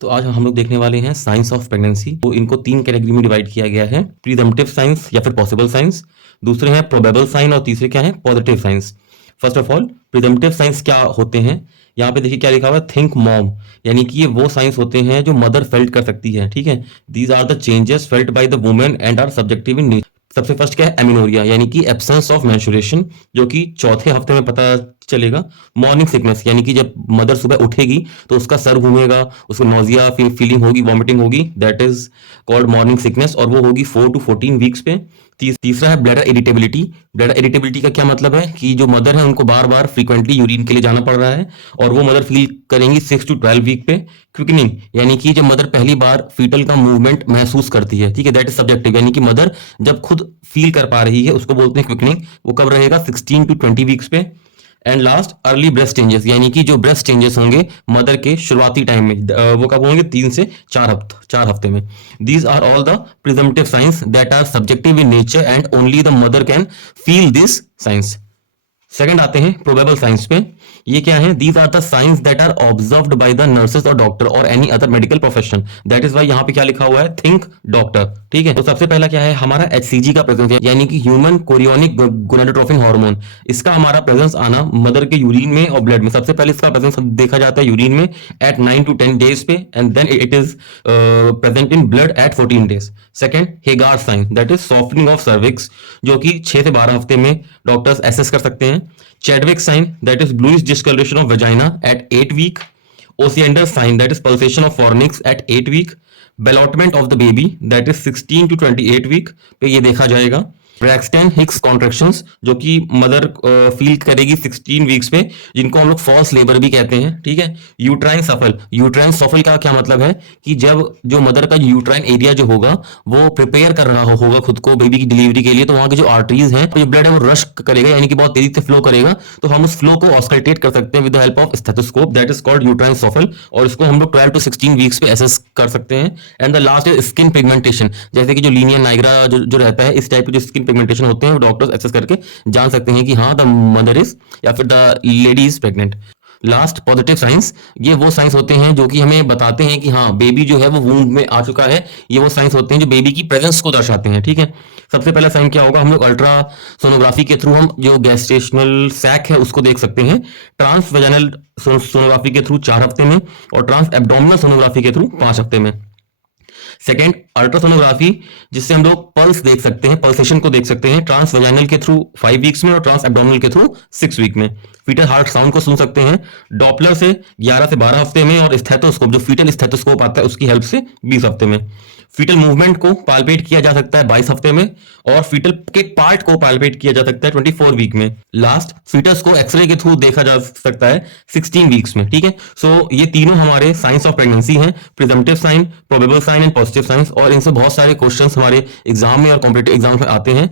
तो आज हम लोग देखने वाले हैं साइंस ऑफ प्रेगनेंसी। तो इनको तीन कैटेगरी में डिवाइड किया गया है, प्रीजम्पटिव साइंस या फिर पॉसिबल साइंस, दूसरे हैं प्रोबेबल साइन और तीसरे क्या है, positive signs. First of all presumptive signs क्या होते हैं, यहाँ पे देखिए क्या लिखा हुआ है, थिंक मॉम, यानी कि ये वो साइंस होते हैं जो मदर फेल्ट कर सकती है। ठीक है, these are the changes felt by the women and are subjective in nature. सबसे फर्स्ट क्या है, एमिनोरिया, यानी कि एब्सेंस ऑफ मेंस्ट्रुएशन, जो कि चौथे हफ्ते में पता चलेगा। मॉर्निंग सिकनेस, यानी कि जब मदर सुबह उठेगी तो उसका सर घूमेगा, उसको नोजिया फीलिंग होगी, वॉमिटिंग होगी, that is called morning sickness, और वो होगी 4 to 14 वीक्स पे। तीसरा है ब्लैडर इरिटेबिलिटी। ब्लैडर इरिटेबिलिटी का क्या मतलब है कि जो मदर है उनको बार बार फ्रीक्वेंटली यूरिन के लिए जाना पड़ रहा है, और वो मदर फील करेंगी 6 to 12 वीक पे। क्विकनिंग, यानी कि जब मदर पहली बार फीटल का मूवमेंट महसूस करती है, ठीक है, दैट इज सब्जेक्टिव, यानी कि मदर जब खुद फील कर पा रही है उसको बोलते हैं क्विकनिंग। वो कब रहेगा, 16 to 20 वीक्स पे। And last early breast changes, यानी कि जो ब्रेस्ट चेंजेस होंगे मदर के शुरुआती टाइम में, वो कब होंगे, 3 से 4 हफ्ते में। These are all the presumptive signs that are subjective in nature and only the mother can feel this signs. Second आते हैं प्रोबेबल साइंस पे। ये क्या है, these are the signs that are observed by the nurses और doctor और any other medical profession, that is why यहाँ पे क्या लिखा हुआ है, थिंक डॉक्टर। ठीक है, तो सबसे पहला क्या है, हमारा एचसीजी का प्रेजेंस है, यानी कि ह्यूमन कोरियोनिक गोनाडोट्रोपिन हार्मोन। इसका हमारा प्रेजेंस आना मदर के यूरिन में और ब्लड में। सबसे पहले इसका प्रेजेंस देखा जाता है यूरिन में एट 9 to 10 डेज पे, and then it is present in blood at 14 days. Second, Hegar sign, that is softening of cervix, जो कि 6 से 12 हफ्ते में डॉक्टर्स एसेस कर सकते हैं। Chadwick sign, that is bluish discoloration of vagina at 8 week. Osiander sign, that is pulsation of fornix at 8 week. Ballotment of the baby, that is 16 to 28 week पे ये देखा जाएगा। ब्रैक्सटन हिक्स कॉन्ट्रैक्शंस, जो कि mother feel करेगी 16 weeks पे, जिनको हम लोग फॉल्स लेबर भी कहते हैं। ठीक है, यूट्राइन सफल, यूट्राइन सफल का क्या मतलब है कि जब जो मदर का यूट्राइन एरिया जो होगा वो प्रिपेयर कर रहा होगा खुद को बेबी की डिलीवरी के लिए, तो वहां की जो आर्टरीज हैं, तो जो ब्लड है वो रश करेगा, यानी कि बहुत तेजी से फ्लो करेगा, तो हम उस फ्लो को ऑस्कल्टेट कर सकते हैं with the help of stethoscope, that is called uterine सफल, और इसको हम लोग 12 to 16 वीक्स पे एसेस कर सकते हैं। And the last is skin pigmentation, जैसे कि जो लीनियर नाइग्रा जो रहता है, इस टाइप के जो स्किन पिगमेंटेशन होते हैं, वो डॉक्टर्स एसेस करके जान सकते हैं कि हाँ द मदर इज या फिर the lady is pregnant. Last positive science, ये वो साइंस होते हैं जो कि हमें बताते हैं कि हाँ बेबी जो है वो वूम्ब में आ चुका है। ये वो साइंस होते हैं जो बेबी की प्रेजेंस को दर्शाते हैं। ठीक है, सबसे पहला साइन क्या होगा, हम लोग अल्ट्रा सोनोग्राफी के थ्रू हम जो गैस्टेशनल सैक है उसको देख सकते हैं। ट्रांस वेजाइनल सोनोग्राफी के थ्रू 4 हफ्ते में, और ट्रांस एब्डोमिनल सोनोग्राफी के थ्रू 5 हफ्ते में। सेकेंड, अल्ट्रासोनोग्राफी, जिससे हम लोग पल्स देख सकते हैं, पल्सेशन को देख सकते हैं, ट्रांस वेजाइनल के थ्रू 5 वीक्स में और ट्रांस एब्डोमिनल के थ्रू 6 वीक में। फीटल हार्ट साउंड को सुन सकते हैं डॉपलर से 11 से 12 हफ्ते में, और स्टेथोस्कोप, जो फीटल स्टेथोस्कोप आता है उसकी हेल्प से 20 हफ्ते में। फीटल मूवमेंट को पाल्पेट किया जा सकता है 22 हफ्ते में, और फीटल के पार्ट को पाल्पेट किया जा सकता है 24 वीक में। लास्ट, फीटस को एक्सरे के थ्रू देखा जा सकता है 16 वीक्स में। ठीक है, सो ये तीनों हमारे साइंस ऑफ प्रेगनेंसी हैं, presumptive sign, probable sign and positive signs, और इनसे बहुत सारे क्वेश्चंस हमारे एग्जाम में और कॉम्पिटिटिव एग्जाम में आते हैं।